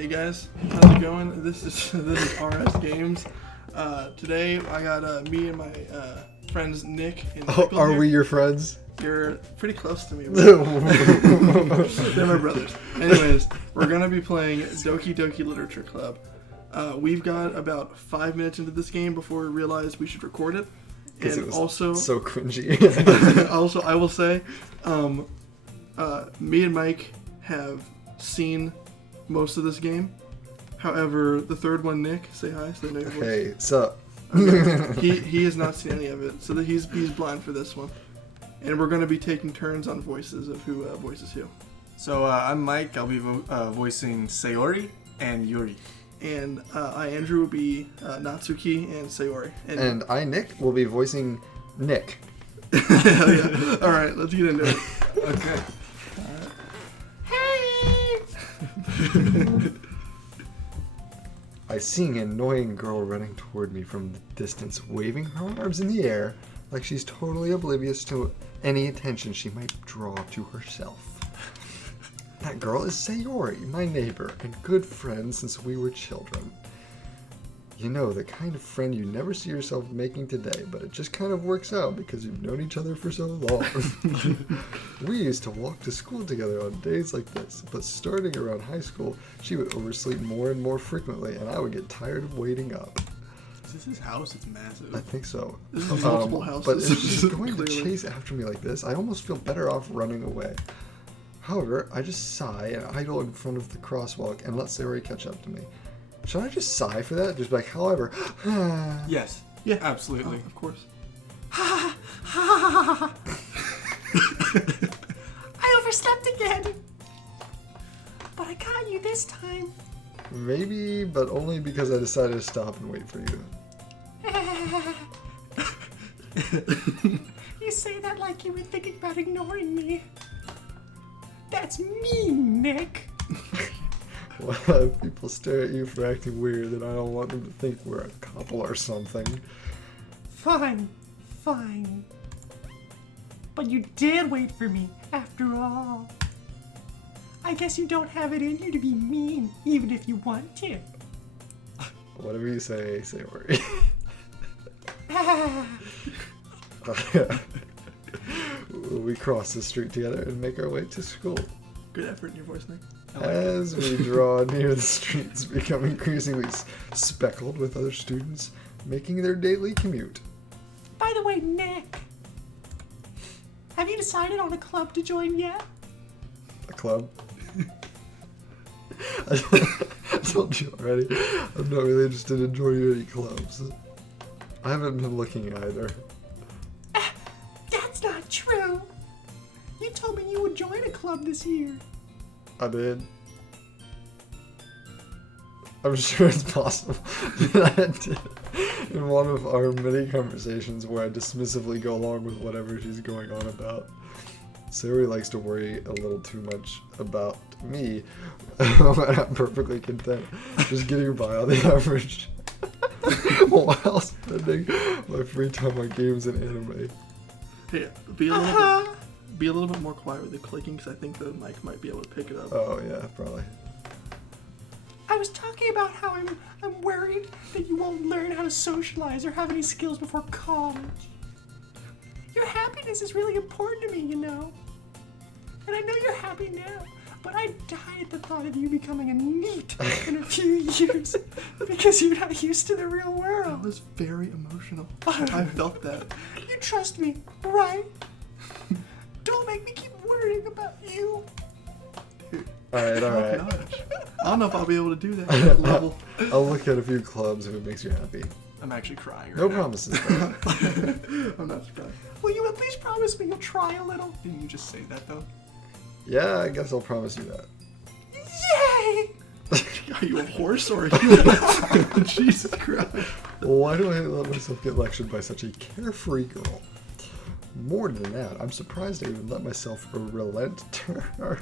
Hey guys, how's it going? This is RS Games. Today I got me and my friends Nick and Michael Are here. we your friends? You're pretty close to me. They're my brothers. Anyways, we're gonna be playing Doki Doki Literature Club. We've got about 5 minutes into this game before we realized we should record it. And It was also, so cringy. also, I will say, me and Mike have seen most of this game. However, the third one, Nick, say hi, say no your voice. Hey, sup? Okay. He has not seen any of it, so that he's blind for this one. And we're going to be taking turns on voices of who voices who. So I'm Mike. I'll be voicing Sayori and Yuri. And I, Andrew, will be Natsuki and Sayori. And I, Nick, will be voicing Nick. Hell yeah. All right, let's get into it. Okay. I see an annoying girl running toward me from the distance, waving her arms in the air like she's totally oblivious to any attention she might draw to herself. That girl is Sayori, my neighbor and good friend since we were children. You know, the kind of friend you never see yourself making today, but it just kind of works out because you've known each other for so long. We used to walk to school together on days like this, but starting around high school, she would oversleep more and more frequently, and I would get tired of waiting up. Is this his house? It's massive. I think so. This is multiple houses. But if she's going to Clearly. chase after me like this, I almost feel better off running away. However, I just sigh and idle in front of the crosswalk and let Sayori catch up to me. Should I just sigh for that? Just be like, however, Yes. Yeah, Absolutely. of course. I overslept again. But I got you this time. maybe, but only because I decided to stop and wait for you. You say that like you were thinking about ignoring me. That's mean, Nick. Well, if people stare at you for acting weird, then I don't want them to think we're a couple or something. Fine. But you did wait for me, after all. I guess you don't have it in you to be mean, even if you want to. Whatever you say, Sayori. We cross the street together and make our way to school. Good effort in your voice, Nick. As we draw near the streets, become increasingly speckled with other students making their daily commute. By the way, Nick, have you decided on a club to join yet? A club? I told you already, I'm not really interested in joining any clubs. I haven't been looking either. That's not true. You told me you would join a club this year. I did. I'm sure it's possible that I did in one of our many conversations where I dismissively go along with whatever she's going on about. Sayori likes to worry a little too much about me, but I'm perfectly content just getting by on the average while spending my free time on games and anime. Hey, be a little bit more quiet with the clicking, because I think the mic might be able to pick it up. Oh yeah, probably. I was talking about how I'm worried that you won't learn how to socialize or have any skills before college. Your happiness is really important to me, you know. And I know you're happy now, but I die at the thought of you becoming a NEET in a few years because you're not used to the real I world. was very emotional. I felt that. You trust me, right? Don't make me keep worrying about you. Alright. Gosh. I don't know if I'll be able to do that at that level. I'll look at a few clubs if it makes you happy. I'm actually crying right No now. promises though. I'm not surprised. Will you at least promise me you'll try a little? Didn't you just say that though? Yeah, I guess I'll promise you that. Yay! Are you a horse or are you? Jesus Christ. Why do I let myself get lectured by such a carefree girl? More than that, I'm surprised I even let myself relent to her.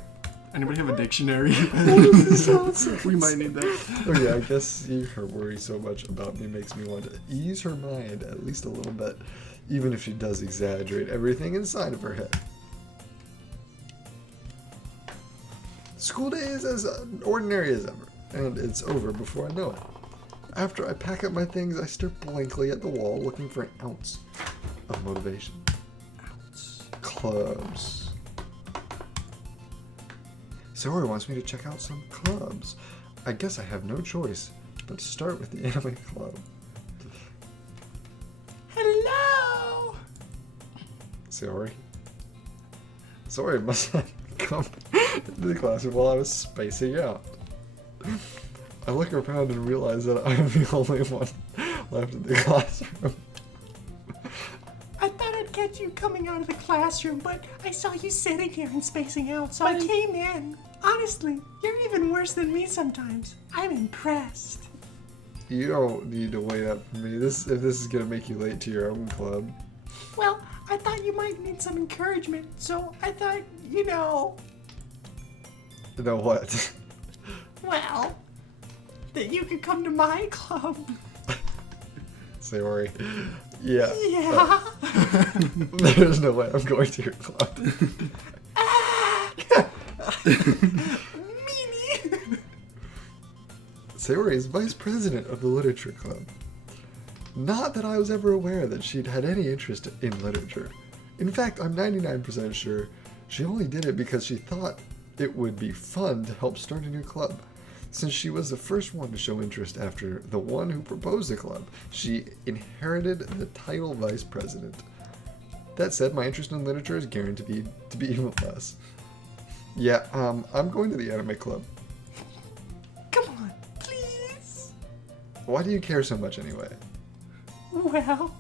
Anybody have a dictionary? We might need that. Oh yeah, I guess seeing her worry so much about me makes me want to ease her mind at least a little bit, even if she does exaggerate everything inside of her head. School day is as ordinary as ever. and it's over before I know it. After I pack up my things, I stare blankly at the wall looking for an ounce of motivation. Clubs. Sayori wants me to check out some clubs. I guess I have no choice but to start with the anime club. Hello! Sayori must have come into the classroom while I was spacing out. I look around and realize that I'm the only one left in the classroom. I thought I'd catch you coming out of the classroom, but I saw you sitting here and spacing out, so I came in. Honestly, you're even worse than me sometimes. I'm impressed. You don't need to wait up for me. If this is gonna make you late to your own club. Well, I thought you might need some encouragement, so I thought, you know... You know what? Well, that you could come to my club. Sayori. Yeah. Yeah. There's no way I'm going to your club. Meanie. Sayori is vice president of the literature club. Not that I was ever aware that she'd had any interest in literature. In fact, I'm 99% sure she only did it because she thought it would be fun to help start a new club. Since she was the first one to show interest after the one who proposed the club, she inherited the title vice president. That said, my interest in literature is guaranteed to be even less. Yeah, I'm going to the anime club. Come on, please. Why do you care so much anyway? Well,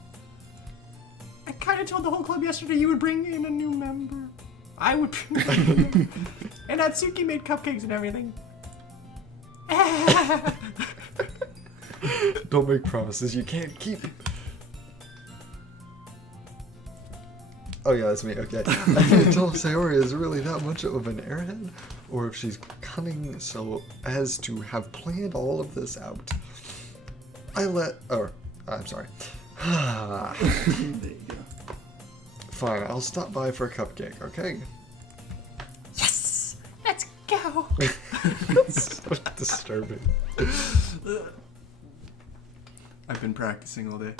I kind of told the whole club yesterday you would bring in a new member. I would bring in a new member. And Atsuki made cupcakes and everything. Don't make promises you can't keep. Oh yeah, that's me, okay. I can't tell if Sayori is really that much of an airhead, or if she's cunning so as to have planned all of this out. I'm sorry. There you go. Fine, I'll stop by for a cupcake, okay? Yes! Let's go! That's so disturbing. I've been practicing all day.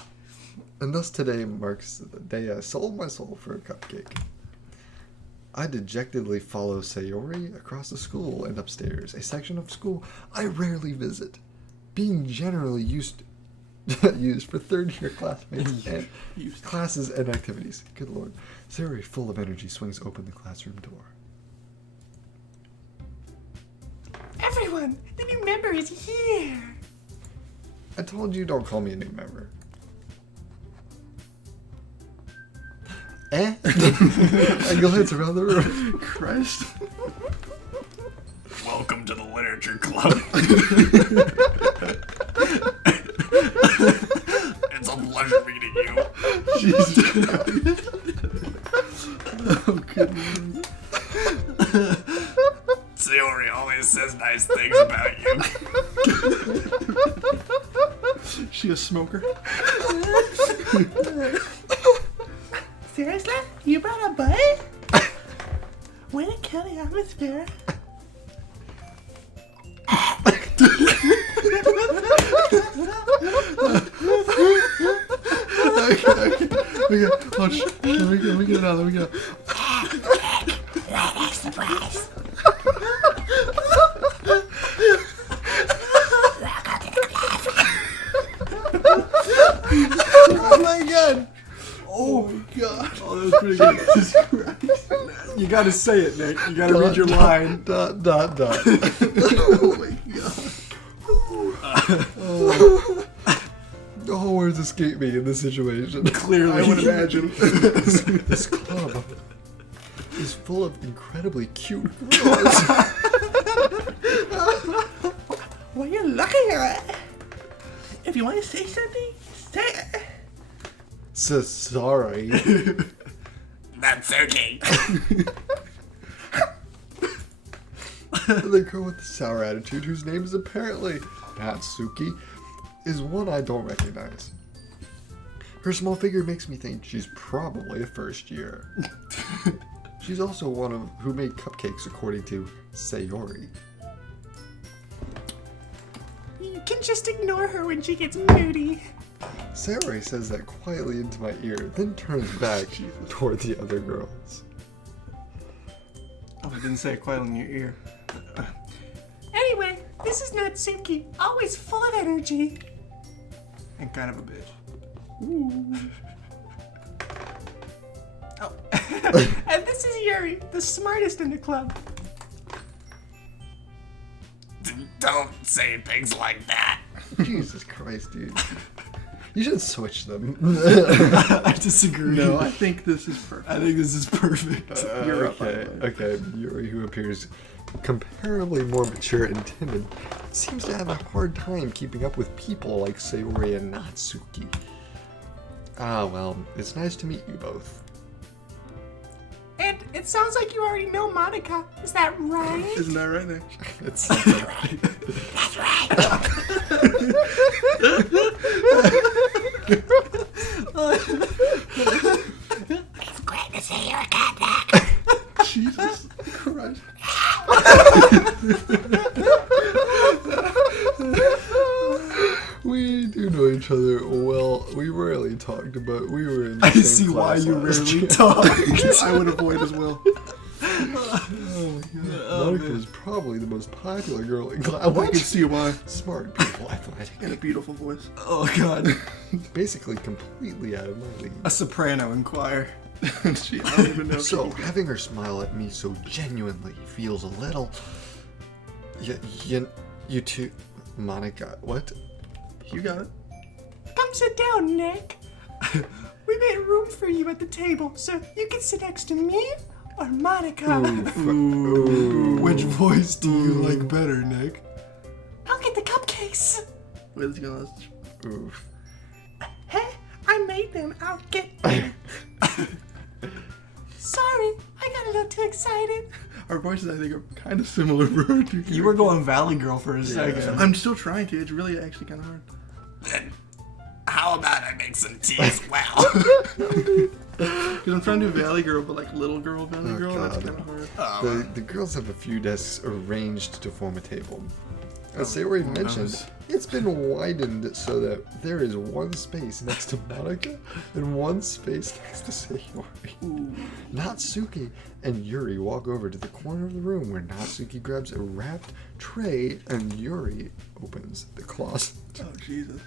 And thus today marks the day I sold my soul for a cupcake. I dejectedly follow Sayori across the school and upstairs, a section of school I rarely visit, being generally used for third-year classmates and classes and activities. Good lord. Sayori, full of energy, swings open the classroom door. Everyone, the new member is here! I told you don't call me a new member. I glance around the room. Christ. Welcome to the literature club. It's a pleasure meeting you. Jesus Christ. Oh, goodness. Sayori always says nice things about you. She a smoker? Seriously? You brought a butt? Way to kill the atmosphere. Okay. We got, watch. Let me get it out. Let me get it out. Surprise. Oh my god. Oh my god. Oh, that was pretty good. Jesus Christ. You gotta say it, Nick. You gotta read your line. Dot, dot, dot. Oh my god. All words escape me in this situation. Clearly. I would imagine. This club is full of incredibly cute girls. Well, you're looking at it. If you want to say something, say it. So sorry. That's okay. The girl with the sour attitude, whose name is apparently Natsuki, is one I don't recognize. Her small figure makes me think she's probably a first year. She's also one of who made cupcakes according to Sayori. You can just ignore her when she gets moody. Sayori says that quietly into my ear, then turns back toward the other girls. Oh, I didn't say it quiet in your ear. Anyway, this is Natsuki, always full of energy. And kind of a bitch. Oh. And this is Yuri, the smartest in the club. Don't say things like that. Jesus Christ, dude. You should switch them. I disagree. No, I think this is perfect. I think this is perfect. You're up, by okay, the way. okay. Yuri, who appears comparably more mature and timid, seems to have a hard time keeping up with people like Sayori and Natsuki. Ah, well, it's nice to meet you both. And it sounds like you already know Monika. Is that right? Isn't that right, Nick? It's That's right. It's great to see you again, Nick. Jesus Christ. We do know each other well. We rarely talked, but we were in the I same see why class you last rarely year. talk. I would avoid as well. Monica was probably the most popular girl in class. I can see why. Smart, beautiful, athletic. And a beautiful voice. Oh god. Basically completely out of my league. A soprano in choir. Gee, I don't even know. if So, she can- having her smile at me so genuinely feels a little... You two... Monica, what? You got it. Come sit down, Nick. We made room for you at the table, so you can sit next to me or Monika. Which voice do you like better, Nick? I'll get the cupcakes. Where's he going? Oof. Hey, I made them. I'll get them. Sorry, I got a little too excited. Our voices, I think, are kind of similar for our two You were going Valley Girl for a second. I'm still trying to. It's really actually kind of hard. Then how about I make some tea as well? Because I'm trying to do Valley Girl, but like Little Girl Valley Oh, Girl, that's God. kind of hard. The girls have a few desks arranged to form a table. As Sayori mentioned, it's been widened so that there is one space next to Monica and one space next to Sayori. Natsuki and Yuri walk over to the corner of the room where Natsuki grabs a wrapped tray and Yuri opens the closet. Oh, Jesus.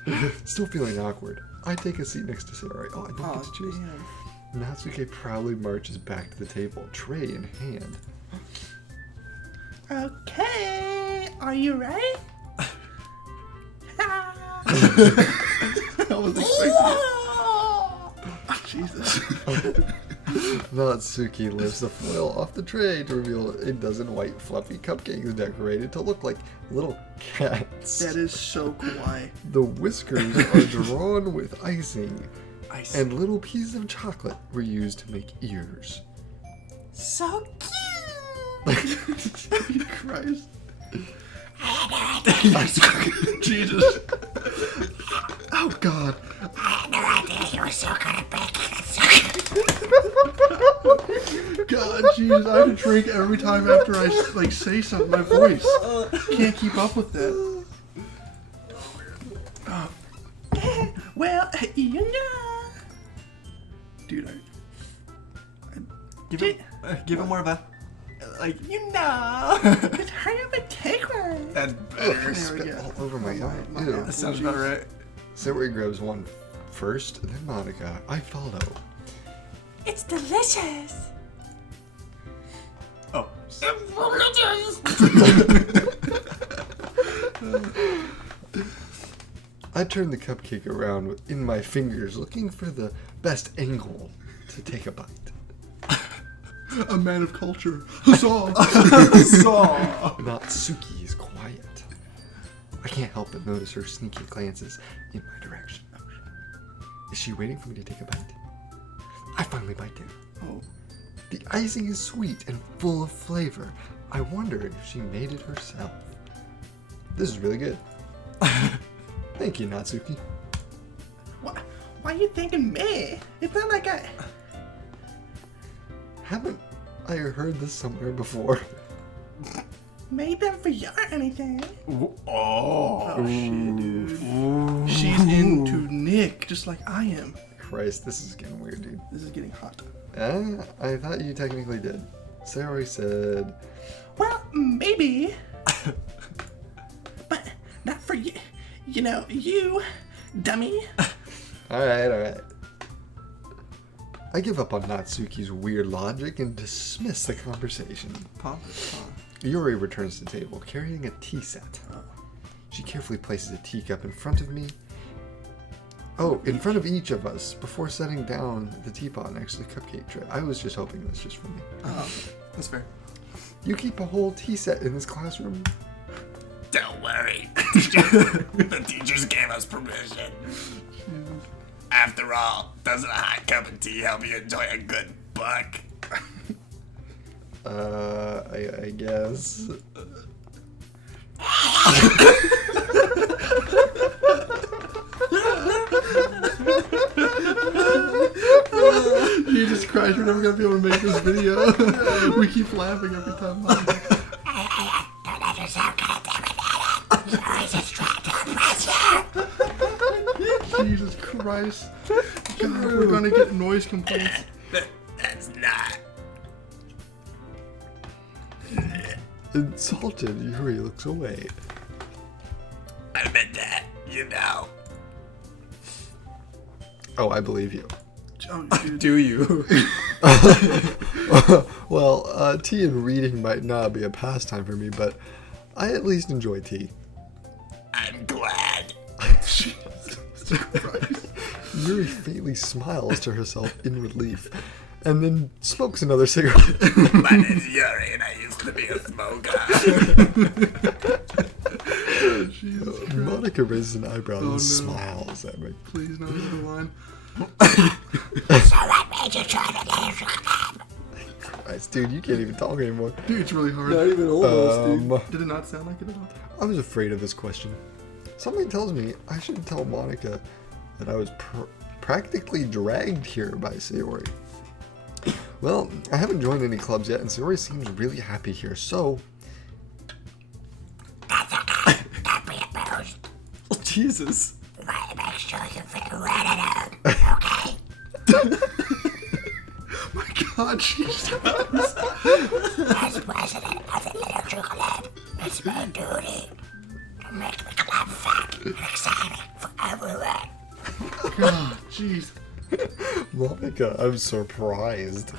Still feeling awkward, I take a seat next to Sayori. Oh, I don't Oh, get to choose. damn. Natsuki proudly marches back to the table, tray in hand. Okay, are you ready? I was expecting it. Jesus. Natsuki lifts the foil off the tray to reveal a dozen white fluffy cupcakes decorated to look like little cats. That is so kawaii. The whiskers are drawn with icing, Ice. and little pieces of chocolate were used to make ears. So cute. Jesus Christ. Jesus. Oh, God. I had no idea you were so good at baking. God, Jesus. I have to drink every time after I like say something. My voice can't keep up with that. Well, you know. Dude, Give him more of a like. You know. It's hard of a taker. That's there better. we Spit go. all over my eye. my Ew. mouth. That sounds about right. Sayori grabs one first, then Monica. I follow. It's delicious. Oh. I turn the cupcake around in my fingers, looking for the best angle to take a bite. A man of culture. Huzzah. Natsuki is quiet. I can't help but notice her sneaky glances in my direction. Is she waiting for me to take a bite? I finally bite in. Oh. The icing is sweet and full of flavor. I wonder if she made it herself. This is really good. Thank you, Natsuki. Why are you thinking me? It's not like I... Haven't I heard this somewhere before? made them for you or anything. Oh. Oh, shit, dude. She's into Nick, just like I am. Christ, this is getting weird, dude. This is getting hot. I thought you technically did. Sayori said... Well, maybe. But not for you. You know, you, dummy. Alright. I give up on Natsuki's weird logic and dismiss the conversation. Yuri returns to the table, carrying a tea set. She carefully places a teacup in front of me. Oh, in front of each of us, before setting down the teapot next to the cupcake tray. I was just hoping this just for me. Oh, that's fair. You keep a whole tea set in this classroom? Don't worry. The teachers gave us permission. After all, doesn't a hot cup of tea help you enjoy a good book? I guess. Jesus Christ, we're never gonna be able to make this video. We keep laughing every time. Don't let yourself get intimidated. You're always just trying to impress you. Jesus Christ. God, we're gonna get noise complaints. That's not. Insulted, Yuri looks away. I meant that, you know. Oh, I believe you. Oh, dude. Do you? Well, tea and reading might not be a pastime for me, but I at least enjoy tea. I'm glad. Jesus Christ. Yuri faintly smiles to herself in relief, and then smokes another cigarette. My name's Yuri and I used to be a smoker. Jesus Christ. Monika raises an eyebrow Oh, no. and smiles at me. Please, no, another line. So what made you try to literature club? Christ, dude, you can't even talk anymore. Dude, it's really hard. Not even almost, dude. Did it not sound like it at all? I was afraid of this question. Something tells me I should tell Monika that I was practically dragged here by Sayori. Well, I haven't joined any clubs yet, and Sayori seems really happy here, so... That's okay. Don't be embarrassed. Jesus. We gotta make sure you fit right in it. Okay? My God, Jesus. As president of the literature club, it's my duty to make the club fun and exciting for everyone. God, jeez. Monika, I'm surprised.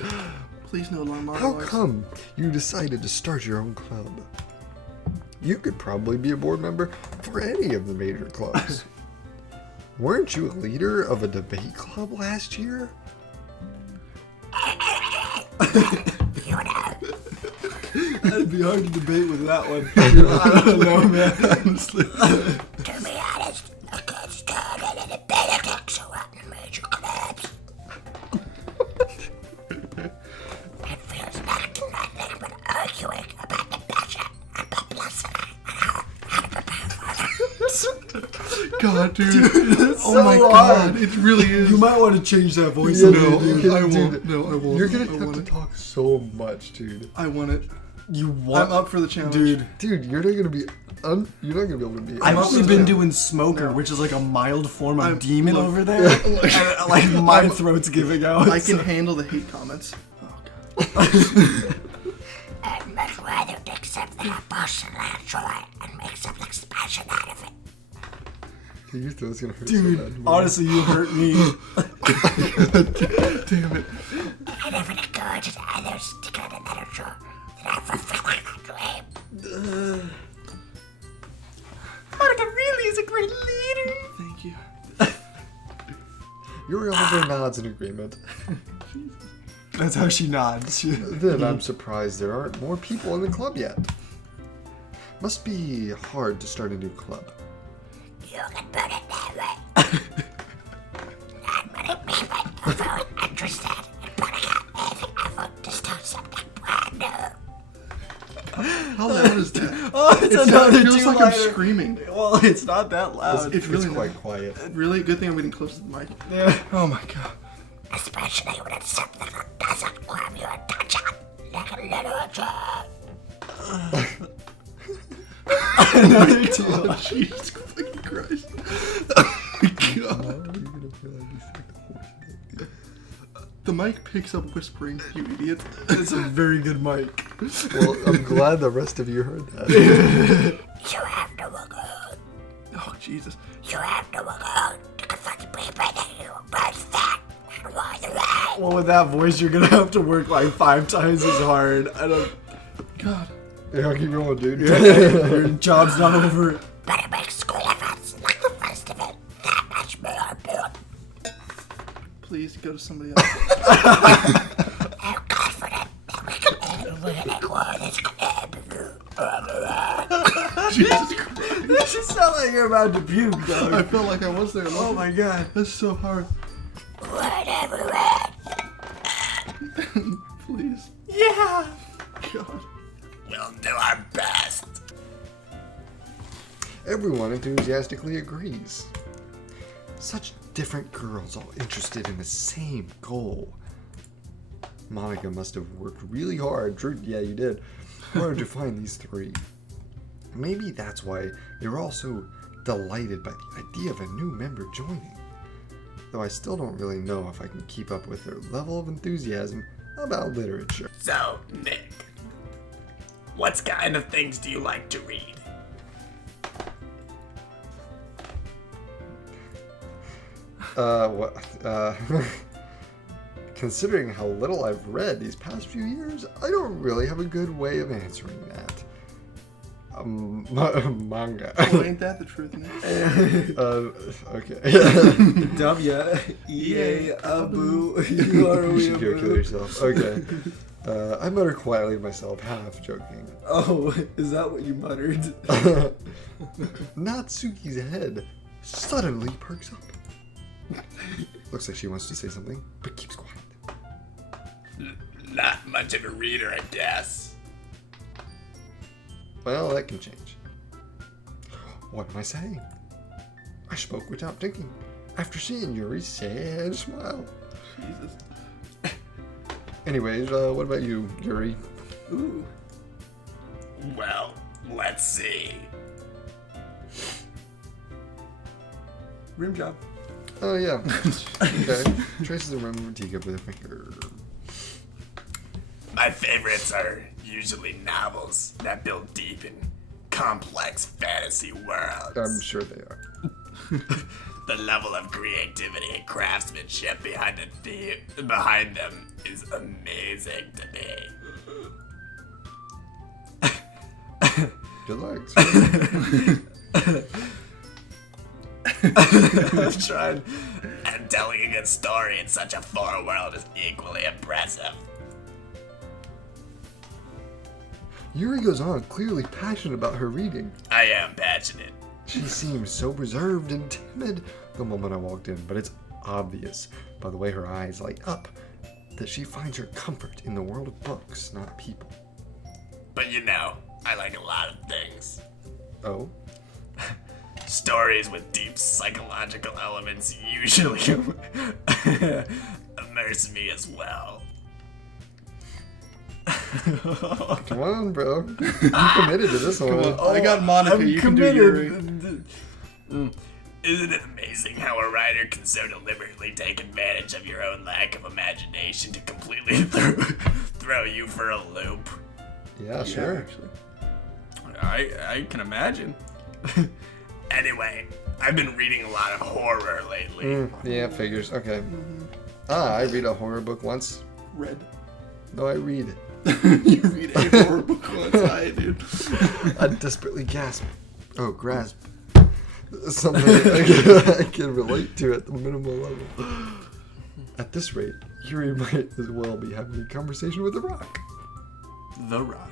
Please, no long How monologues. come you decided to start your own club? You could probably be a board member for any of the major clubs. Weren't you a leader of a debate club last year? You know, That'd be hard to debate with that one. I don't know, man. Honestly. to be honest, I got started in a politics around the major clubs. It feels like nothing but arguing about the budget and publicity and how to prepare for it. God, dude. That's Oh so my hard. God, it really is. You might want to change that voice Yeah, a No, little. dude, I dude, won't. No, I won't. You're gonna I have want to it. talk so much, dude. I want it. You want... I'm up for the challenge. Dude, Dude, you're not gonna be you're not gonna be able to be. I've up actually for been that. doing Smoker, which is like a mild form of I'm- demon look. over there. And, like my throat's giving out. I can so- handle the hate comments. Oh, God. I'd much rather accept that I personally enjoy and make something special out of it. Your throat's gonna hurt Dude, so bad. honestly, you hurt me. Damn it. And if it encourages others to go to literature, then I'm fulfilling my dream. Monika really is a great leader. Thank you. Yuri also nods in agreement. That's how she nods. Then I'm surprised there aren't more people in the club yet. Must be hard to start a new club. You can put it that way. Not many people are very interested in putting out anything effort to start something brand new. How loud is that? Oh, it's It another feels two like I'm liner. screaming. Well, it's not that loud. It's really quite loud. quiet. Really? Good thing I'm getting close to the mic. Yeah. Oh my God. Especially when it's something that doesn't grab your attention, like a literature. Another two. Oh, Jesus fucking Christ. Oh my God. The mic picks up whispering, you idiot. It's a very good mic. Well, I'm glad the rest of you heard that. You have to work out. Oh, Jesus. You have to work out to confront the people that you burst that and why the right. Well, with that voice, you're gonna have to work like 5 times as hard. I don't. God. Yeah, keep going, dude. Your job's not over. But it makes school efforts like the first of it that much more important. Please go to somebody else. I'm confident that we can eliminate war this Jesus Christ. This just sound like you're about to puke, I dog. felt like I was there. Oh my god. That's so hard. whatever it. Please. Yeah. God. We'll do our best. Everyone enthusiastically agrees. Such different girls all interested in the same goal. Monika must have worked really hard. True, yeah, you did. Hard to find these three. Maybe that's why they were all so delighted by the idea of a new member joining. Though I still don't really know if I can keep up with their level of enthusiasm about literature. So, Nick, what kind of things do you like to read? Considering how little I've read these past few years, I don't really have a good way of answering that. Manga. Well, ain't that the truth, Nick? Okay. W-E-A Abu. You You should go kill yourself. Okay. I mutter quietly to myself, half joking. Oh, is that what you muttered? Natsuki's head suddenly perks up. Looks like she wants to say something, but keeps quiet. Not much of a reader, I guess. Well, that can change. What am I saying? I spoke without thinking, after seeing Yuri's sad smile. Jesus. Anyways, what about you, Yuri? Ooh. Well, let's see. Rim job. Oh, yeah. Okay. Traces the rim of a teacup with a finger. My favorites are usually novels that build deep and complex fantasy worlds. I'm sure they are. The level of creativity and craftsmanship behind them is amazing to me. Good luck. I've tried. And telling a good story in such a foreign world is equally impressive. Yuri goes on, clearly passionate about her reading. I am passionate. She seems so reserved and timid the moment I walked in, but it's obvious by the way her eyes light up that she finds her comfort in the world of books, not people. But you know, I like a lot of things. Oh? Stories with deep psychological elements usually immerse me as well. Come on, bro. You committed to this one. I got Monica. I'm You can do Yuri. committed. Isn't it amazing how a writer can so deliberately take advantage of your own lack of imagination to completely throw you for a loop? Yeah, sure. Actually. I can imagine. Anyway, I've been reading a lot of horror lately. Yeah, figures. Okay. I read a horror book once. Red. No, I read. You read a horror book once. I do. I desperately gasp. Oh, grasp. Something I can relate to at the minimal level. At this rate, Yuri might as well be having a conversation with a rock. The Rock.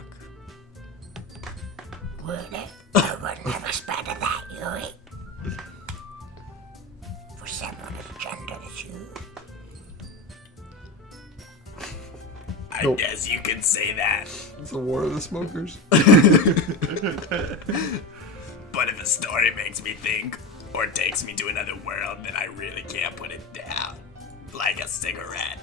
I would never expected that, Yuri. For someone as gentle as you. I Nope. guess you could say that. It's the War of the Smokers. But if a story makes me think or takes me to another world, then I really can't put it down. Like a cigarette.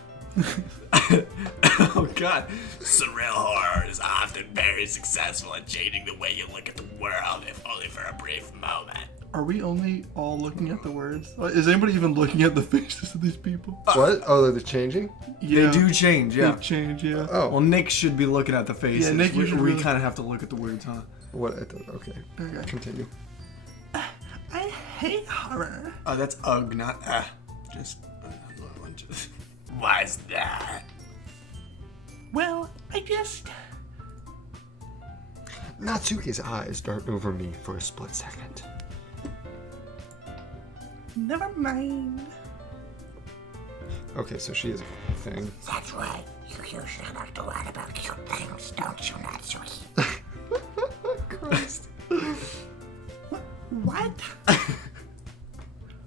Oh god. Surreal horror is often very successful at changing the way you look at the world, if only for a brief moment. Are we only all looking at the words? Is anybody even looking at the faces of these people? What? Oh, they're changing? Yeah, They do change, yeah. They change, yeah. Oh. Well, Nick should be looking at the faces. Yeah, Nick, you we should we really- kind of have to look at the words, huh? What? Okay. Okay. Continue. I hate horror. Oh, that's ugh, not just. Why's that? Well, I just... Natsuki's eyes dart over me for a split second. Never mind. Okay, so she is a thing. That's right. You usually like to write about cute things, don't you, Natsuki? Christ. What?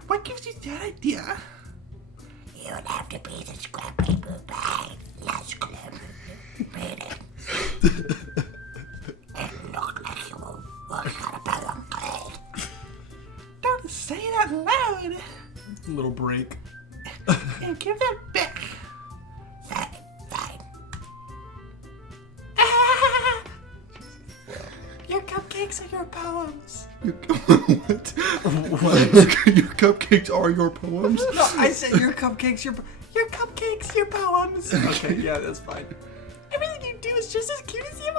What gives you that idea? You would have to be the scrappy booby, last club, reading. It looked like you were working on a balloon blade. Don't say it out loud. Little break. And give that back. Fine, fine. Your cupcakes are your poems. What? Your cupcakes are your poems? No, I said your cupcakes, your Cupcakes, your poems. Okay, yeah, that's fine. Everything you do is just as cute as you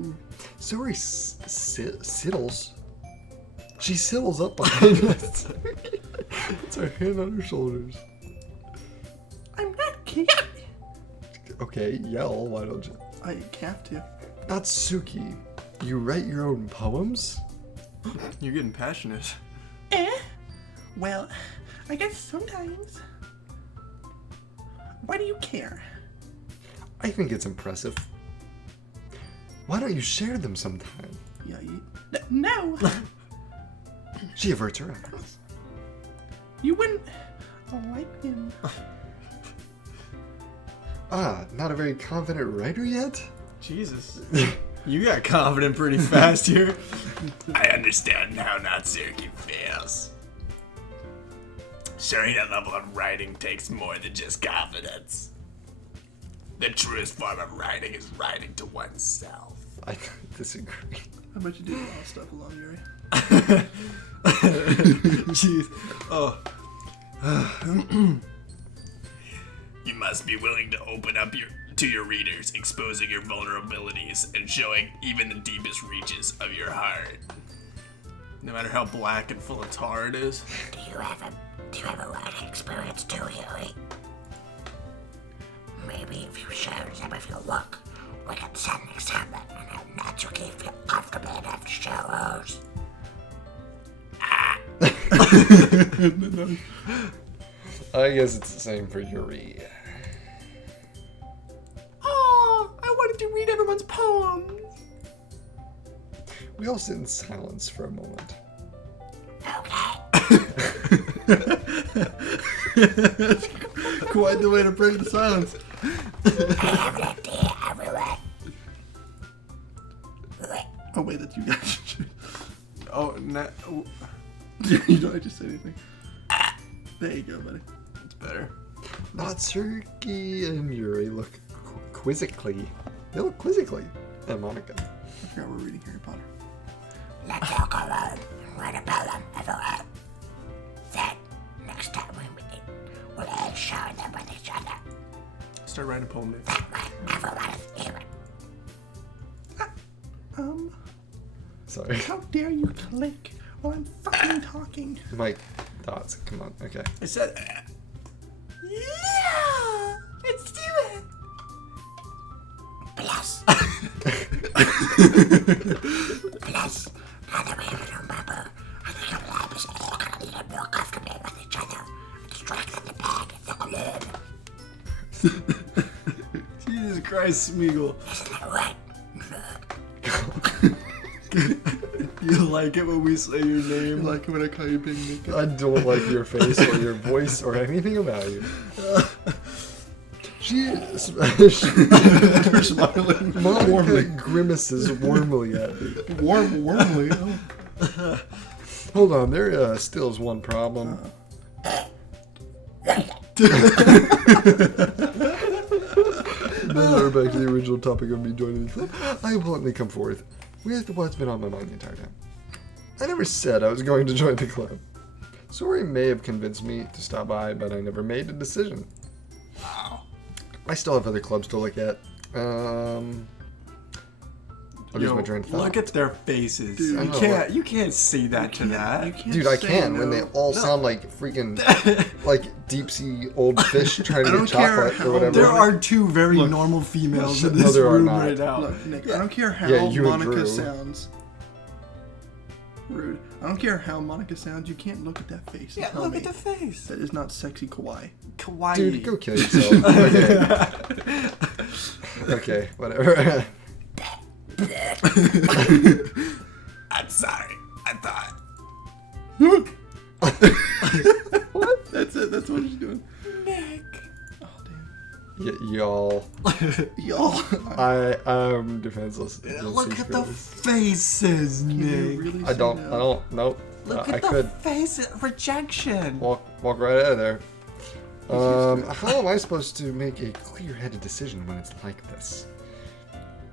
are. Sorry, Siddles. She siddles up behind us. It's her hand on her shoulders. I'm not cute. Okay, yell, why don't you? I have to. Natsuki, you write your own poems? You're getting passionate. Well, I guess sometimes. Why do you care? I think it's impressive. Why don't you share them sometime? Yeah, no. She averts her eyes. You wouldn't like him. Ah, not a very confident writer yet? Jesus. You got confident pretty fast here. I understand how Natsuki feels. Sharing that level of writing takes more than just confidence. The truest form of writing is writing to oneself. I disagree. I bet you do a lot of stuff along, Yuri. Jeez. Oh. You must be willing to open up to your readers, exposing your vulnerabilities and showing even the deepest reaches of your heart. No matter how black and full of tar it is. Do you have a writing experience too, Yuri? Maybe if you share some of your work, we can set an example and have Natsuki feel comfortable enough to share hers. I guess it's the same for Yuri. Oh, I wanted to read everyone's poems. We all sit in silence for a moment. Quite the way to break the silence. I have an idea, everyone. Oh wait, that's you guys. Oh, You don't just say anything. There you go, buddy. it's better. Natsuki and Yuri look quizzically. They look quizzically at Monika. I forgot we're reading Harry Potter. Let's all go out and write a poem, everyone. Then, next time we meet, we'll all share them with each other. Start writing a poem, Nick. That way, everyone is even. Sorry. How dare you click while I'm fucking talking? My thoughts. Come on. Okay. I said. Yeah! Let's do it! Plus, now that we have it remember, I think our lab is all gonna get more comfortable with each other and strengthen the bag of the glue. Jesus Christ, Smeagol. Isn't that right? You like it when we say your name? Like when I call you Big Nick. I don't like your face or your voice or anything about you. You're smiling Monika grimaces warmly at me. warmly. Hold on, there still is one problem. Now back to the original topic of me joining the club. I bluntly come forth with what's been on my mind the entire time. I never said I was going to join the club. Sori may have convinced me to stop by, but I never made a decision. Wow. I still have other clubs to look at. I'll use my train of thought. Look at their faces. Dude, You can't say that to that. Dude, I say can no. when they all sound like freaking like deep sea old fish trying to I get don't care chocolate how or whatever. There are two very normal females in No, this there are room not. right now. Look, Nick, I don't care how Yeah, you and Monica Drew. sounds. Rude. I don't care how Monica sounds. You can't look at that face and Yeah, tell look me at the face. that is not sexy kawaii. Kawaii. Dude, go kill yourself. Okay, okay, whatever. I'm sorry. I thought. That's it. That's what she's doing. Nick. Oh damn. Y'all, Y'all. I'm defenseless. Look Just at the these faces, Can you Nick. really girls. say I don't, no? nope. Look I at the could face. Rejection. walk right out of there. How am I supposed to make a clear-headed decision when it's like this?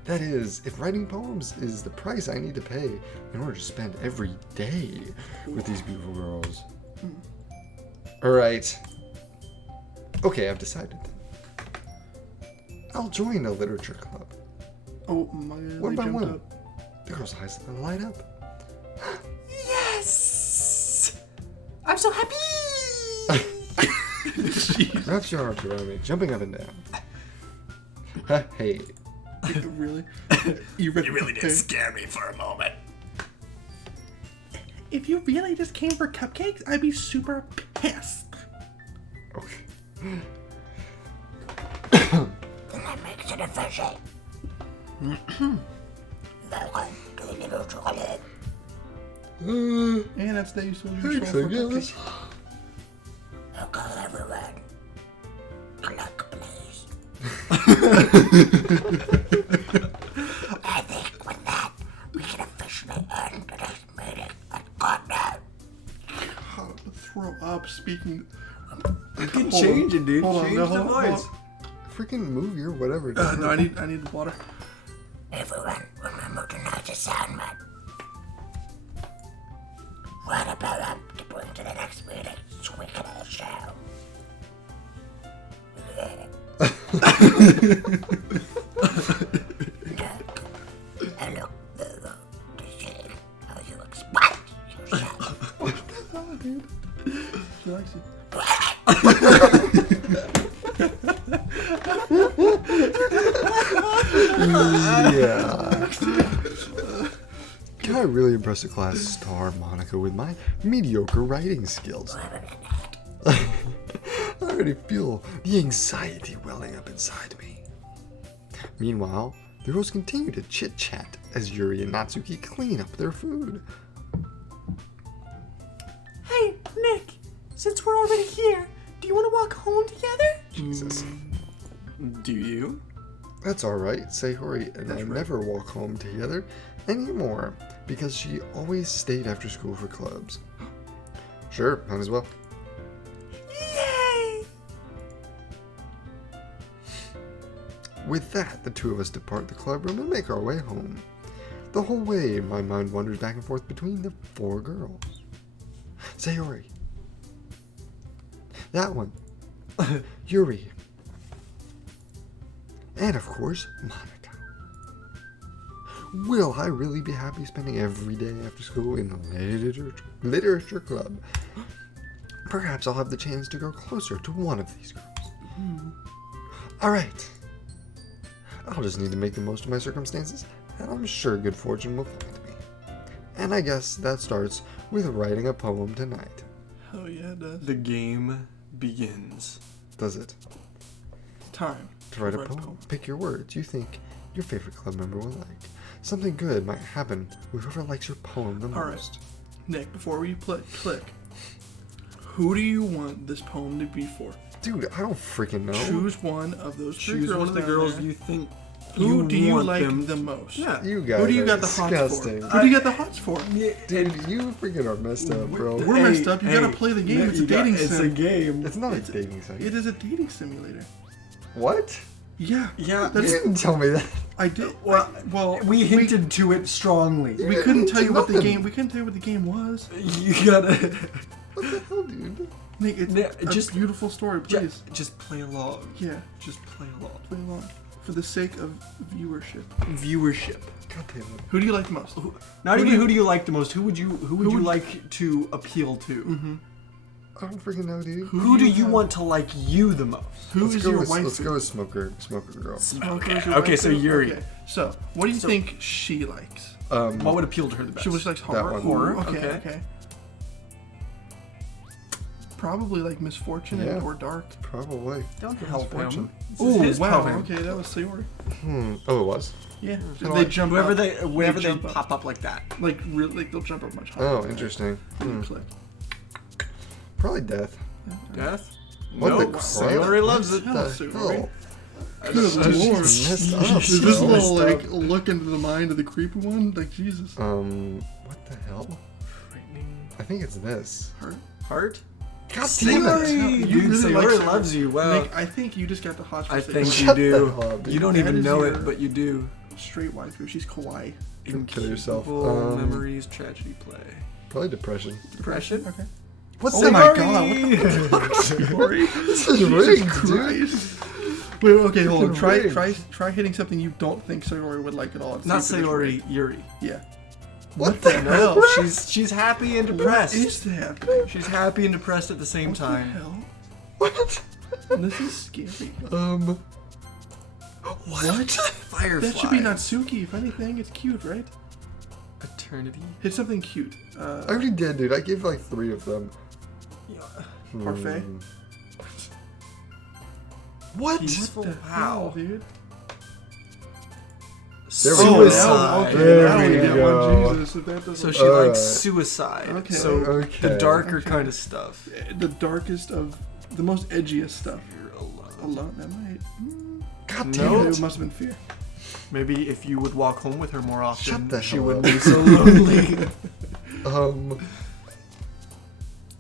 That is, if writing poems is the price I need to pay in order to spend every day with these beautiful girls. Alright. Okay, I've decided. I'll join a literature club. Oh my god. One They by jumped one. up. The girls' eyes light up. Yes. I'm so happy. Wraps your arms around me, jumping up and down. Hey, Really? You You really did scare me for a moment. If you really just came for cupcakes, I'd be super pissed. okay. Then that makes it official. Welcome to the Literature Club. And that's the use of your Thanks, soul I for guess. cupcakes. Okay, everyone. Cluck, please. I think with that, we can officially end today's meeting. And God knows. God, throw up. Speaking. You can change it, dude. Hold on, Change no, the hold on, voice. Freaking move your whatever. No, I need water. Everyone, remember tonight's assignment. Write a poem to bring to the next meeting so we can all show. And look forward to seeing how you express yourself. Oh, dude. She likes it. Yeah. Can I really impress a class star, Monica, with my mediocre writing skills? I already feel the anxiety welling up inside me. Meanwhile, the girls continue to chit-chat as Yuri and Natsuki clean up their food. Hey, Nick, since we're already here, do you want to walk home together? Jesus. Do you? That's alright, Sayori and I never walk home together anymore because she always stayed after school for clubs. Sure, might as well. Yay! With that, the two of us depart the club room and make our way home. The whole way, my mind wanders back and forth between the four girls. Sayori. That one. Yuri. And of course, Monica. Will I really be happy spending every day after school in the literature club? Perhaps I'll have the chance to grow closer to one of these girls. Alright. I'll just need to make the most of my circumstances, and I'm sure good fortune will find me. And I guess that starts with writing a poem tonight. Oh yeah, it does. The game begins. Does it? Time. To write a poem, pick your words you think your favorite club member will like. Something good might happen with whoever likes your poem the All right. most. Nick, before we click, who do you want this poem to be for? Dude, I don't freaking know. Choose one of those three Choose girls one of the down girls there. you think Who do you want like them- the most? Yeah. You guys Who do you are got the hots disgusting. for? Who do you got the hots for? Dude, you freaking are messed up, bro. We're messed up. You gotta play the game. It's a dating It's a sim. game. It's not a dating site. It is a dating simulator. What? Yeah. Yeah. You didn't tell me that. I did. Well, we hinted to it strongly. We couldn't tell you what the nothing. game. We couldn't tell you what the game was. You gotta What the hell, dude? Nick, it's Yeah, a just- beautiful story. Please. just play along. Yeah. Just play along. Play along. For the sake of viewership. Viewership. God damn it. Who do you like the most? Not Who even do you- who do you like the most. Who would you would- like to appeal to? Mm-hmm. I don't freaking know, dude. Who do you want to like you the most? Who Let's is go your with, wife? Let's go with Smoker Girl. Okay, so Yuri. Okay. So, what do you think she likes? What would appeal to her the best? She likes horror. one. Horror, Okay. okay. Okay. Probably like Misfortune Yeah. or Dark. Probably. Don't help Misfortune. him. This is Ooh, his wow. poem. Okay, that was Sayori. Oh, it was? Yeah. How do They I- jump Whenever up. they jump up. pop up like that. Like really, like they'll jump up much higher. Oh, interesting. Then you click. Probably Death. Death? What the Nope. crap? Sayori loves it. Hell, The Sayori. hell? Good lord. Messed up, Is this bro. little like look into the mind of the creepy one? Like Jesus. What the hell? Frightening. I think it's this. Heart. Heart? God damn it! Sayori! You Dude, really like Sayori Sayori. loves you. Wow. Nick, I think you just got the hots for I Sayori. think you Shut the do. hell up, dude. You don't That even is know your- it, but you do. Straight waifu. She's kawaii. Don't kill yourself. Incapable Memories, tragedy play. Probably Depression. Depression? Okay. What's Oh my god! What the Sayori? This is Jesus rigged, dude. Christ. Wait, okay, hold on. Fucking Try hitting something you don't think Sayori would like at all. Not See if it is Sayori, Yuri. right. Yeah. What the hell? She's happy and What depressed. is happening? She's happy and depressed at the same What the time. hell? What? This is scary. What? Firefly. That should be Natsuki. If anything, it's cute, right? Eternity. Hit something cute. I already did, dude. I gave like 3 of them. Parfait. What? Peaceful. What the Wow. hell, dude? There we go. Suicide. Okay, There now we we get go. one. Jesus, if that doesn't. So she Alright. likes suicide. Okay. So Okay. the darker Okay. kind of stuff. The darkest of the most edgiest stuff. You're alone. Alone. That might. God No. damn It it. must have been fear. Maybe if you would walk home with her more often, Shut the she hell wouldn't up. be so lonely.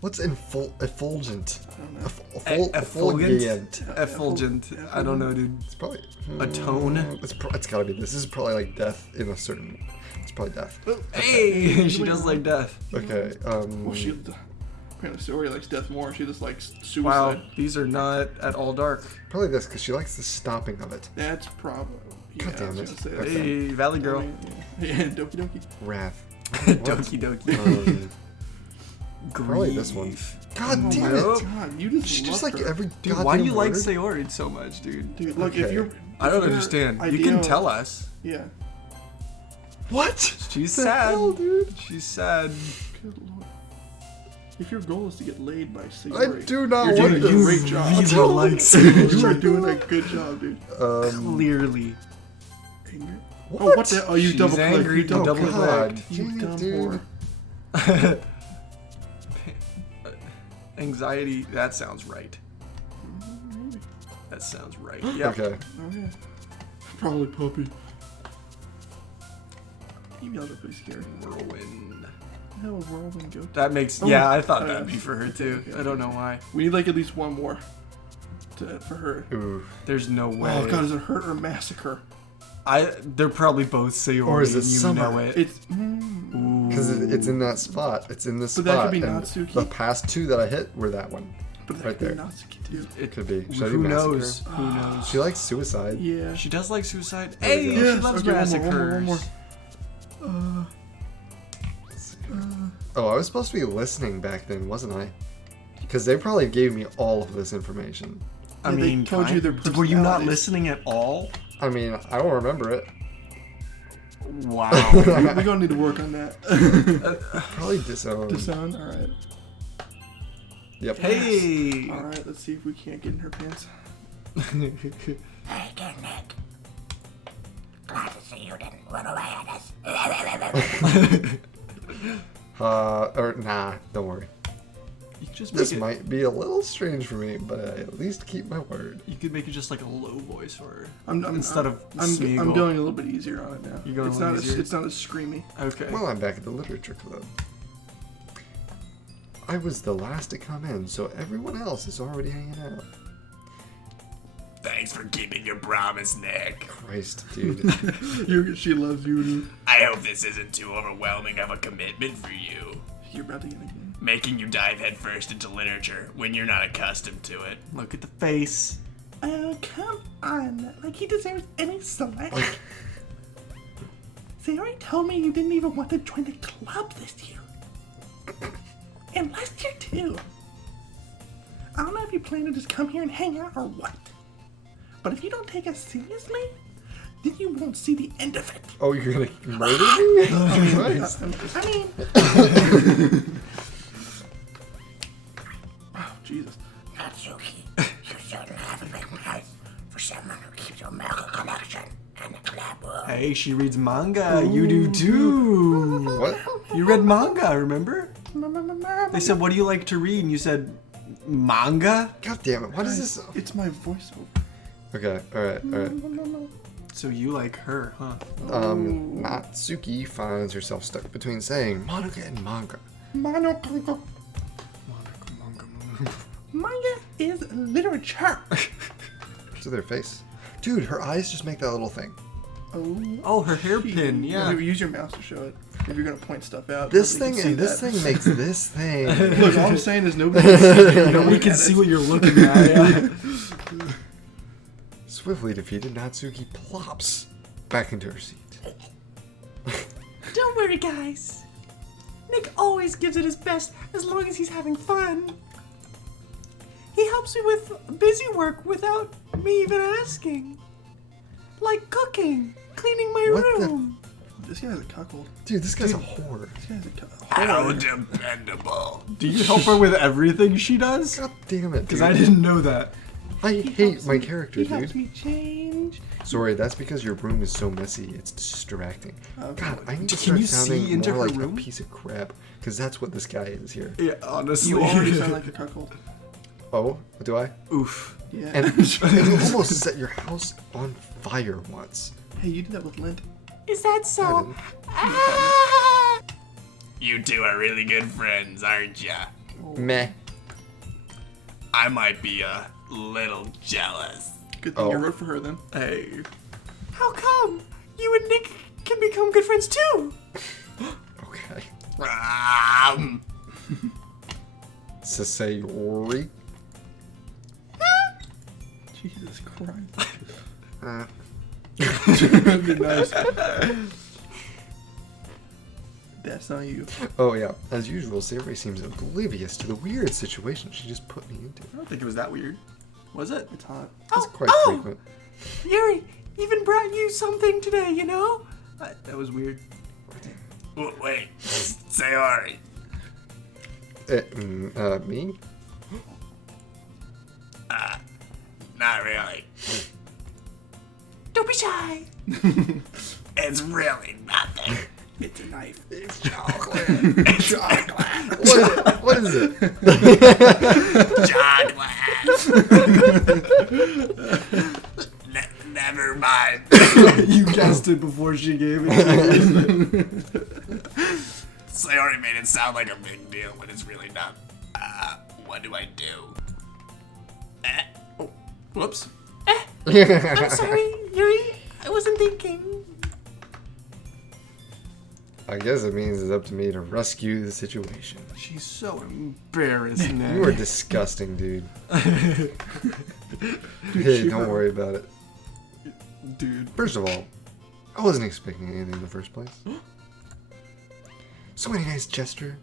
What's effulgent? I don't know. Effulgent. Effulgent. I don't know, dude. It's probably A tone? It's gotta be this. This is probably like death in a certain. It's probably death. Hey, she does like death. Okay. Well, she apparently Sayori likes death more. She just likes suicide. Wow, these are not at all dark. Probably this because she likes the stopping of it. That's probably. God Yeah, damn I was it. gonna say that. Okay. Hey, Valley Girl. Yeah, Doki Doki. Wrath. Doki Doki. Probably this one. God Oh damn my it! God, you just She's love just like her. every Dude, goddamn why do you like word. Sayori so much, dude? Dude, look, if Okay. you're. I don't if your understand. You ideal- can tell us. Yeah. What? She's The sad. hell, dude? She's sad. Good lord. If your goal is to get laid by I Sayori, do not you're want doing a this. great job. really like You are doing a good job, dude. Clearly. Anger. What? Oh, what the? Oh, you She's double clicked. angry, You you double double clicked. God. You Jeez, dumb dude. whore. Anxiety. That sounds right. Maybe. That sounds right. Yeah. Okay. Oh yeah. Probably puppy. Emails are pretty scary. Whirlwind. Hell, whirlwind go. That makes. Oh, Yeah, I thought oh, that'd yeah. be for her Okay, too. okay, I don't know why. We need like at least one more. For her. Ooh. There's no way. Oh god, is it hurt or massacre? They're probably both Sayori. Or is it and you summer? know it. It's. Because it's in that spot. It's in this But spot. that could be and Natsuki. the past 2 that I hit were that one. But that right could be there. Natsuki too. It could be. Should I do Who massacre? knows? Who knows? She likes suicide. Yeah. She does like suicide. There we Hey, go. she Yes, loves okay, massacres. one more. Oh, I was supposed to be listening back then, wasn't I? Because they probably gave me all of this information. I Yeah, they mean, told you their were you not personalities. listening at all? I mean, I don't remember it. Wow. We're gonna need to work on that. Probably disown. Disown. All right. Yep. Hey. All right. Let's see if we can't get in her pants. Hey again, Nick. Glad to see you didn't run away at us. Or nah, don't worry. You could just This make it, might be a little strange for me, but I at least keep my word. You could make it just like a low voice for her. I'm going a little bit easier on it now. You're going it's a little not easier? it's not as screamy. Okay. Well, I'm back at the literature club. I was the last to come in, so everyone else is already hanging out. Thanks for keeping your promise, Nick. Christ, dude. She loves you. I hope this isn't too overwhelming of a commitment for you. You're about to get a game. Making you dive headfirst into literature when you're not accustomed to it. Look at the face. Oh, come on. Like he deserves any select. They already told me you didn't even want to join the club this year. And last year, too. I don't know if you plan to just come here and hang out or what. But if you don't take us seriously, then you won't see the end of it. Oh, you're gonna murder me? Christ. I mean, Oh, Jesus. Natsuki, you certainly have a big mouth for someone who keeps a manga collection and a club room. Hey, she reads manga. You do too. What? You read manga, remember? They said, what do you like to read? And you said, manga? God damn it, what is this? It's my voiceover. Okay, alright. So you like her, huh? Natsuki finds herself stuck between saying Monika and manga. manga is literature. To their face. Dude, her eyes just make that little thing. Oh, her hairpin, yeah. Use your mouse to show it. If you're gonna point stuff out. This nobody thing can and see this that. thing makes this thing. Look, all I'm saying is nobody can see. We can see what you're looking at. Yeah. Swiftly defeated, Natsuki plops back into her seat. Don't worry, guys. Nick always gives it his best as long as he's having fun. He helps me with busy work without me even asking. Like cooking, cleaning my What the- room. This guy's a cuckold. Dude, this guy's a whore. This guy's a cuckold. How dependable. Do you help her with everything she does? God damn it, Because dude. I didn't know that. I hate my character, He helps dude. me change. Sorry, that's because your room is so messy, it's distracting. God, I need to Can start you see sounding into more her like room? a piece of crap, because that's what this guy is here. Yeah, honestly. You already sound like a cuckold. Oh, do I? Oof. Yeah. And you almost set your house on fire once. Hey, you did that with lint. Is that I so? didn't. Ah! You two are really good friends, aren't ya? Meh. I might be a little jealous. Good thing Oh. you wrote for her then. Hey. How come? You and Nick can become good friends too. Okay. Sasayori. Jesus Christ. Uh, That'd be nice. That's not you. oh yeah, as usual, Sayori seems oblivious to the weird situation she just put me into. I don't think it was that weird. Was it? It's hot. It's quite frequent. Yuri even brought you something today, you know? That was weird. Wait, Sayori. Me? Not really. Don't be shy. It's really nothing. It's a knife. It's chocolate. What is it? Chocolate. Never mind. You guessed it before she gave it to you. Sayori made it sound like a big deal when it's really not. What do I do? Whoops. I'm sorry, Yuri. I wasn't thinking. I guess it means it's up to me to rescue the situation. She's so embarrassed now. You are disgusting, dude. Hey, don't worry about it. Dude. First of all, I wasn't expecting anything in the first place. So any nice gesture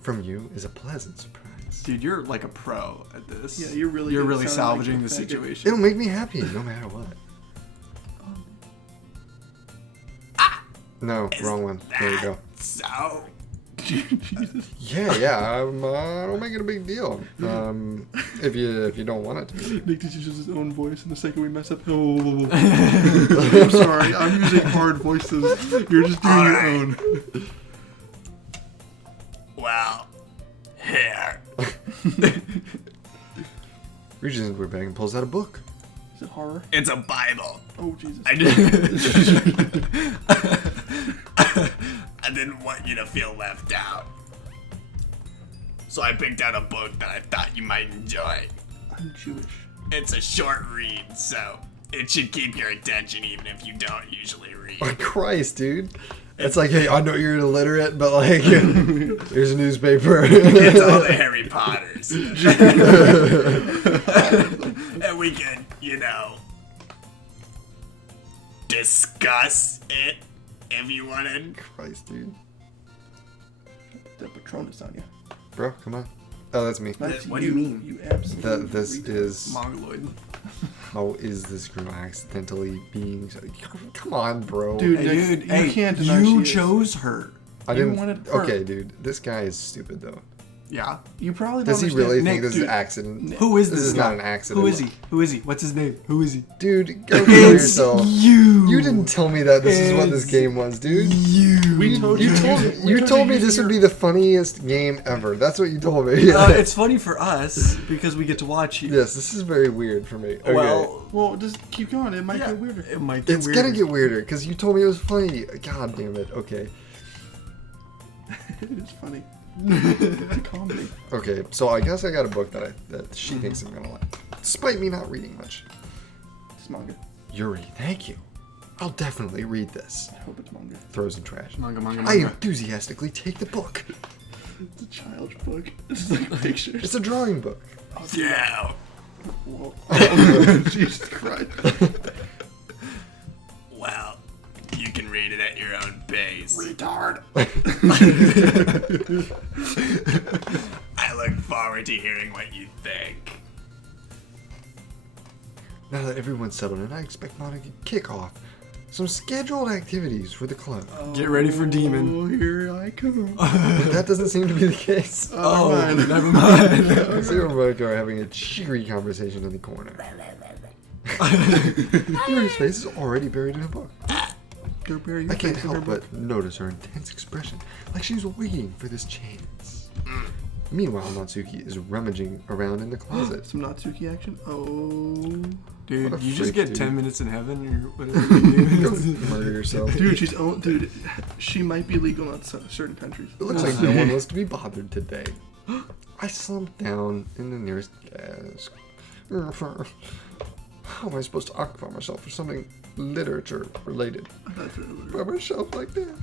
from you is a pleasant surprise. Dude, you're like a pro at this. Yeah, you're really You're good at really sounding salvaging like the a faggot. situation. It'll make me happy no matter what. No, wrong one. There you go. So, Yeah, I don't make it a big deal. If you don't want it to be. Nick just uses his own voice, and the second we mess up, I'm sorry, I'm using hard voices. You're just doing your Alright. own. well, here. Reaches into her bag and pulls out a book. Is it horror? It's a Bible. Oh, Jesus. I didn't want you to feel left out. So I picked out a book that I thought you might enjoy. I'm Jewish. It's a short read, so it should keep your attention even if you don't usually read. My Christ, dude. It's like, hey, I know you're illiterate, but like, here's a newspaper. It's all the Harry Potters. And we can, discuss it if you wanted. Christ, dude. The Patronus on you. Bro, come on. Oh, that's me. That's What do you mean? You absolute This retard. is... Mongoloid. How is this girl accidentally being... Come on, bro. Dude, Hey, Nick, dude, you hey, can't deny you she is. chose her. I you didn't... wanted her. Okay, dude. This guy is stupid, though. Yeah. You probably Does don't he really understand. think this is Dude, an accident? Who is This this is guy? not an accident. Who is he? Who is he? What's his name? Who is he? Dude, go kill It's yourself. you. You didn't tell me that this is what this It's game was, dude. You. We told you. You told me this would be the funniest game ever. That's what you told me. It's funny for us because we get to watch you. Yes, this is very weird for me. Okay. Well, just keep going. It might yeah, get weirder. it might get it's weirder. gonna get weirder because you told me it was funny. God damn it. Okay. It is funny. It's a comedy. Okay, so I guess I got a book that she thinks I'm gonna like, despite me not reading much. It's manga. Yuri, thank you. I'll definitely read this. I hope it's manga. Throws in trash. Manga. I enthusiastically take the book. It's a child's book. It's like pictures. It's a drawing book. Yeah. Whoa. Jesus Christ. Well, you can read it at your own pace. Retard. I look forward to hearing what you think. Now that everyone's settled in, I expect Monika to kick off some scheduled activities for the club. Get ready for Demon. Oh, here I come. But that doesn't seem to be the case. Oh, never mind. never mind. Sarah and Monika are having a cheery conversation in the corner. Yuri's face is already buried in a book. Go bury your I can't face in her help but notice her intense expression, like she's waiting for this chance. Meanwhile, Natsuki is rummaging around in the closet. Some Natsuki action. Oh. Dude, What a you just freak, get dude. 10 minutes in heaven or whatever you Go do. murder yourself. Dude, dude, she might be legal in certain countries. It looks like no one wants to be bothered today. I slumped down in the nearest desk. How am I supposed to occupy myself for something literature related by myself like that?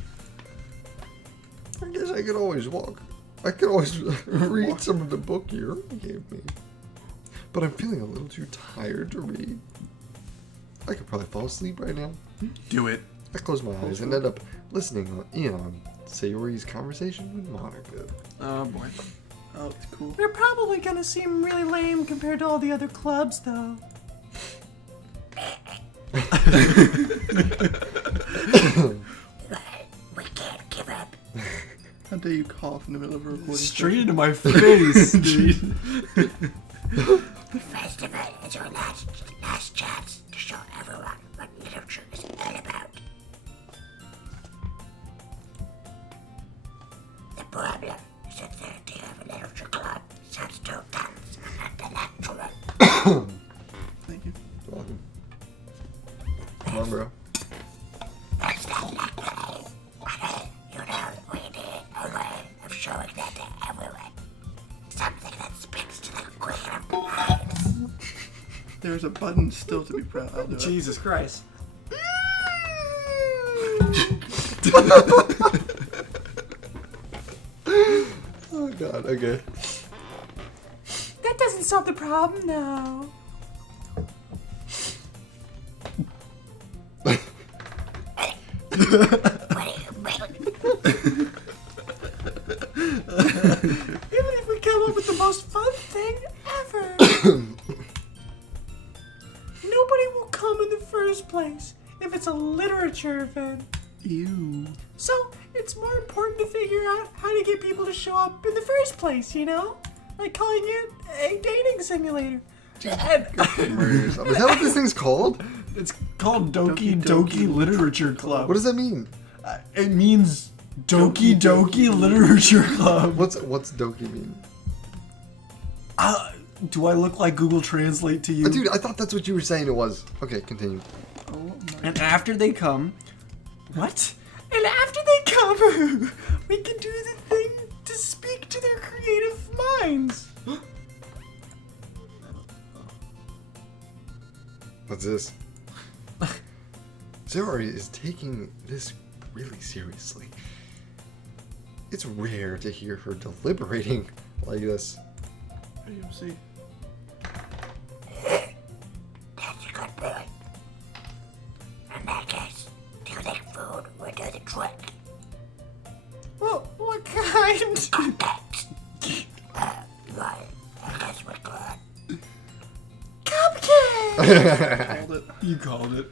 I guess I could always walk. I could always read some of the book you gave me. But I'm feeling a little too tired to read. I could probably fall asleep right now. Do it. I close my eyes and end up listening in on Sayori's conversation with Monika. Oh, boy. Oh, it's cool. They're probably gonna seem really lame compared to all the other clubs, though. We can't give up. How dare you cough in the middle of a recording? Straight into my face, dude. The festival is our last chance to show everyone what literature is all about. The problem is that the idea of a literature club sounds too dense and intellectual. Thank you. Welcome. Come on, bro. That's not likely. You know, we need a way of showing that to everyone. Something that speaks to the greater minds. There's a button still to be pressed. I'll do it. Jesus Christ. Oh god, okay. That doesn't solve the problem, though. Even if we come up with the most fun thing ever, nobody will come in the first place if it's a literature event. Ew. So it's more important to figure out how to get people to show up in the first place, you know? Like calling it a dating simulator. Murder yourself. Is that what this thing's called? It's called Doki Doki Doki Doki Literature Club. What does that mean? It means Doki Doki Literature Club. What's Doki mean? Do I look like Google Translate to you? Dude, I thought that's what you were saying it was. Okay, continue. Oh my. And after they come, what? And after they come, we can do the thing to speak to their creative minds. What's this? Zora is taking this really seriously. It's rare to hear her deliberating like this. Hey, you'll see. That's a good boy. In that case, do you think food would do the trick? Well, what kind? Cupcakes. Right. I guess we're good. Cupcake! Called it. You called it.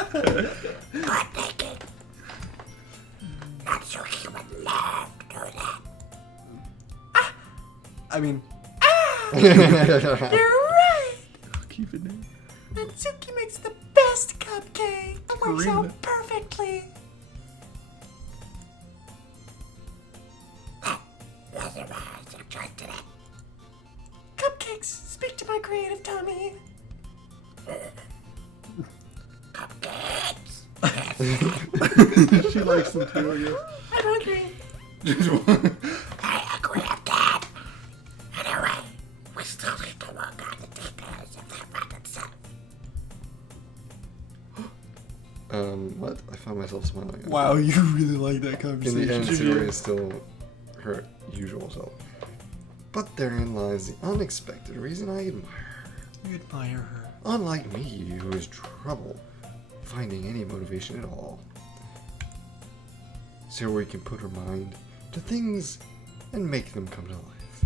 Butt naked. Not so human love to do that. I mean, You're right. Keep it in. Natsuki makes the best cupcake. It works Cream out it. perfectly. That's a I suggested it. Cupcakes, speak to my creative tummy. Cupcakes. She likes them too, I guess. I'm hungry. I agree with that. Anyway, we still need to work on the details of that weapon set. What? I found myself smiling. wow, you really like that In the end, conversation. Zora is still her usual self. But therein lies the unexpected reason I admire her. You admire her. Unlike me, who has trouble finding any motivation at all. Zora can put her mind to things and make them come to life.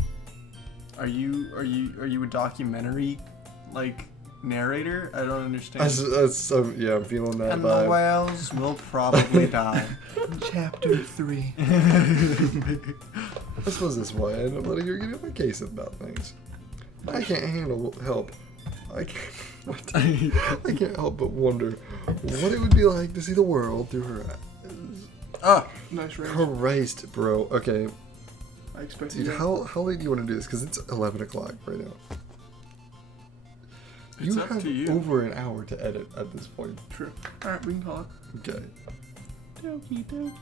Are you a documentary like narrator? I don't understand. Yeah, I'm feeling that And the vibe. whales will probably die. Chapter 3. I suppose that's why I end up letting her get in my case about things. I can't handle help. I can't help but wonder what it would be like to see the world through her eyes. Ah, Nice range. Christ, bro. Okay, I expect dude, you. how late do you want to do this? Because it's 11 o'clock right now. It's You up have to you. over an hour to edit at this point. True. Alright, we can call it. Okay. Doki Doki.